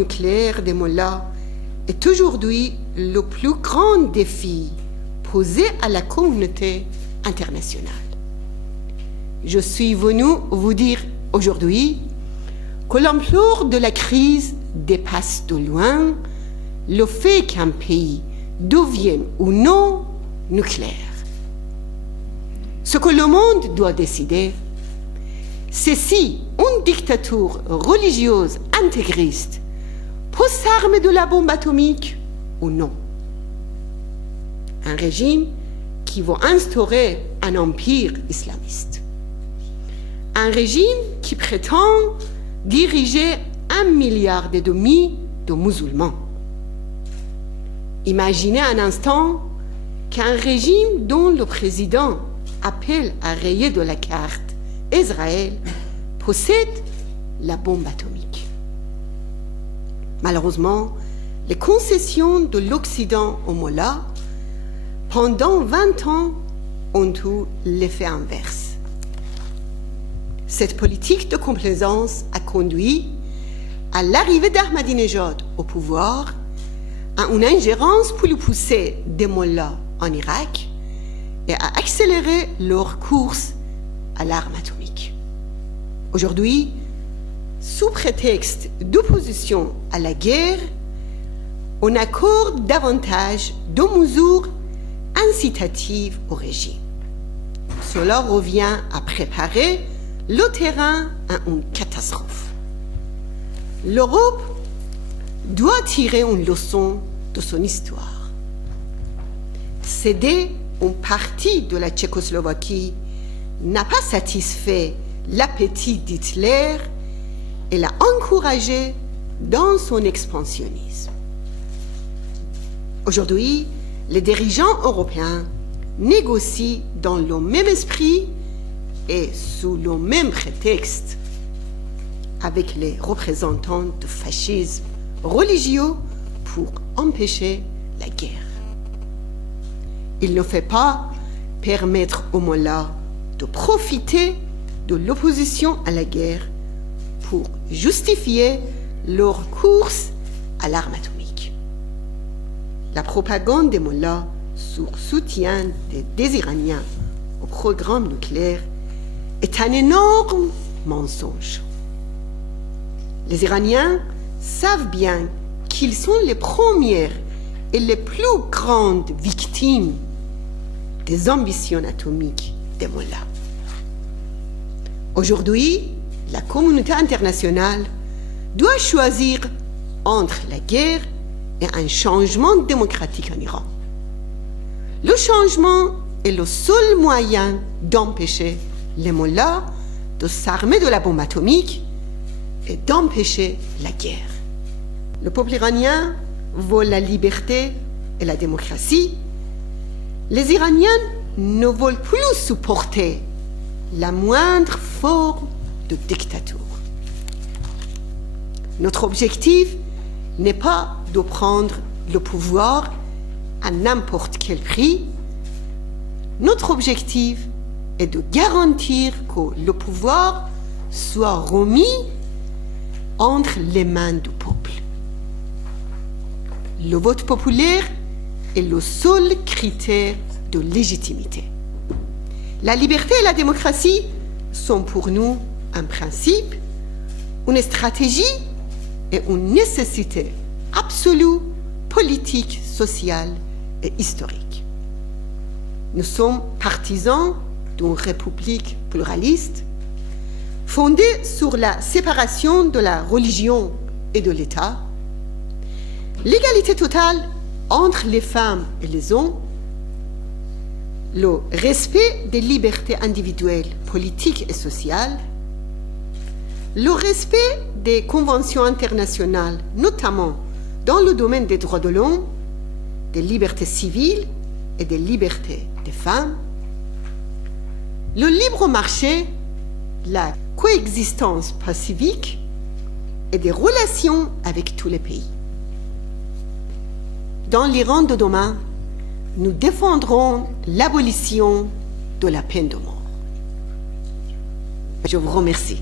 nucléaire des mollahs est aujourd'hui le plus grand défi posé à la communauté internationale. Je suis venu vous dire aujourd'hui que l'ampleur de la crise dépasse de loin le fait qu'un pays devienne ou non nucléaire. Ce que le monde doit décider, c'est si une dictature religieuse intégriste peut s'armer de la bombe atomique ou non. Un régime qui va instaurer un empire islamiste. Un régime qui prétend diriger 1,5 milliard de musulmans. Imaginez un instant qu'un régime dont le président appelle à rayer de la carte Israël possède la bombe atomique. Malheureusement, les concessions de l'Occident aux mollahs pendant 20 ans ont eu l'effet inverse. Cette politique de complaisance a conduit à l'arrivée d'Ahmadinejad au pouvoir, à une ingérence plus poussée des mollahs en Irak et à accélérer leur course à l'arme atomique. Aujourd'hui, sous prétexte d'opposition à la guerre, on accorde davantage de mesures incitatives au régime. Cela revient à préparer le terrain à une catastrophe. L'Europe doit tirer une leçon de son histoire. Céder une partie de la Tchécoslovaquie n'a pas satisfait l'appétit d'Hitler et l'a encouragé dans son expansionnisme. Aujourd'hui, les dirigeants européens négocient dans le même esprit et sous le même prétexte avec les représentants du fascisme religieux pour empêcher la guerre. Il ne fait pas permettre aux mollahs de profiter de l'opposition à la guerre pour justifier leur course à l'arme atomique. La propagande des mollahs sur soutien des Iraniens au programme nucléaire est un énorme mensonge. Les Iraniens savent bien qu'ils sont les premières et les plus grandes victimes des ambitions atomiques des mollahs. Aujourd'hui, la communauté internationale doit choisir entre la guerre et un changement démocratique en Iran. Le changement est le seul moyen d'empêcher les mollahs de s'armer de la bombe atomique et d'empêcher la guerre. Le peuple iranien veut la liberté et la démocratie. Les Iraniens ne veulent plus supporter la moindre forme de dictature. Notre objectif n'est pas de prendre le pouvoir à n'importe quel prix. Notre objectif est de garantir que le pouvoir soit remis entre les mains du peuple. Le vote populaire est le seul critère de légitimité. La liberté et la démocratie sont pour nous un principe, une stratégie et une nécessité absolue, politique, sociale et historique. Nous sommes partisans d'une république pluraliste fondée sur la séparation de la religion et de l'État, l'égalité totale entre les femmes et les hommes, le respect des libertés individuelles, politiques et sociales, le respect des conventions internationales, notamment dans le domaine des droits de l'homme, des libertés civiles et des libertés des femmes, le libre marché, la coexistence pacifique et des relations avec tous les pays. Dans l'Iran de demain, nous défendrons l'abolition de la peine de mort. Je vous remercie.